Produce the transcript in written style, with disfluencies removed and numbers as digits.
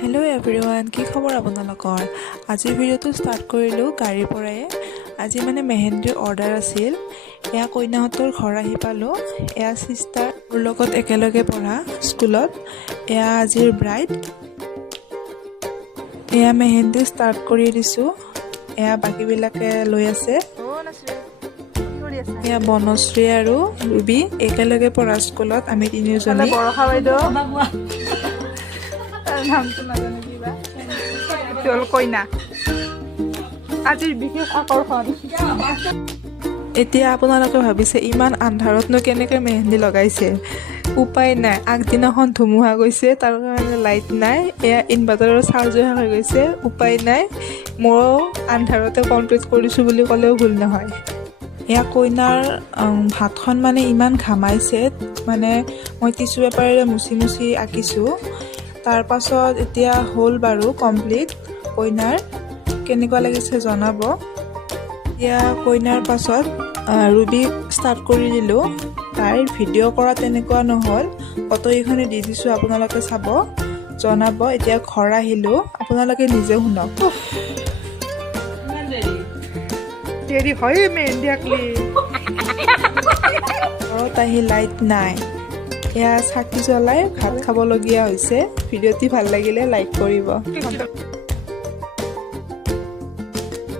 Hello' everyone, কি খবৰ আপোনালোকৰ? আজিৰ ভিডিঅ'টো ষ্টাৰ্ট কৰিলোঁ গাড়ীৰ পৰাই। আজি মানে মেহেন্দিৰ অৰ্ডাৰ আছিল। এয়া কইনাহঁতৰ ঘৰ আহি পালোঁ। এয়া চিষ্টাৰ মোৰ লগত একেলগে পঢ়া স্কুলত। এয়া আজিৰ ব্ৰাইড। এয়া মেহেন্দি ষ্টাৰ্ট কৰি দিছোঁ। এয়া বাকীবিলাকে লৈ আছে। এয়া বনশ্ৰী আৰু ৰুবি একেলগে পঢ়া স্কুলত আমি তিনিওজনী। বৰষা বাইদেউ নামটো নাজানো কিবা হ'ল কইনা আজিৰ বিশেষ আকৰ্ষণ। এতিয়া আপোনালোকে ভাবিছে ইমান আন্ধাৰতনো কেনেকৈ মেহেন্দি লগাইছে। উপায় নাই, আগদিনাখন ধুমুহা গৈছে, তাৰ কাৰণে লাইট নাই। এয়া ইনভাৰ্টাৰৰ চাৰ্জো শেষ হৈ গৈছে। উপায় নাই, ময়ো আন্ধাৰতে কমপ্লিট কৰিছোঁ বুলি ক'লেও ভুল নহয়। এয়া কইনাৰ ভাতখন মানে ইমান ঘামাইছে, মানে মই টিচু পেপাৰেৰে মুচি আঁকিছোঁ। তাৰপাছত এতিয়া হ'ল বাৰু কমপ্লিট। কইনাৰ কেনেকুৱা লাগিছে জনাব। এতিয়া কইনাৰ পাছত ৰুবি ষ্টাৰ্ট কৰি দিলোঁ। তাইৰ ভিডিঅ' কৰা তেনেকুৱা নহ'ল, ফটোকেইখনি দি দিছোঁ, আপোনালোকে চাব জনাব। এতিয়া ঘৰ আহিলোঁ, আপোনালোকে নিজে শুনক। দেৰি হয় মেহেন্দি আঁকলি। ঘৰত আহি লাইট নাই। এয়া চাকি জ্বলাই ভাত খাবলগীয়া হৈছে। ভিডিঅ'টি ভাল লাগিলে লাইক কৰিব।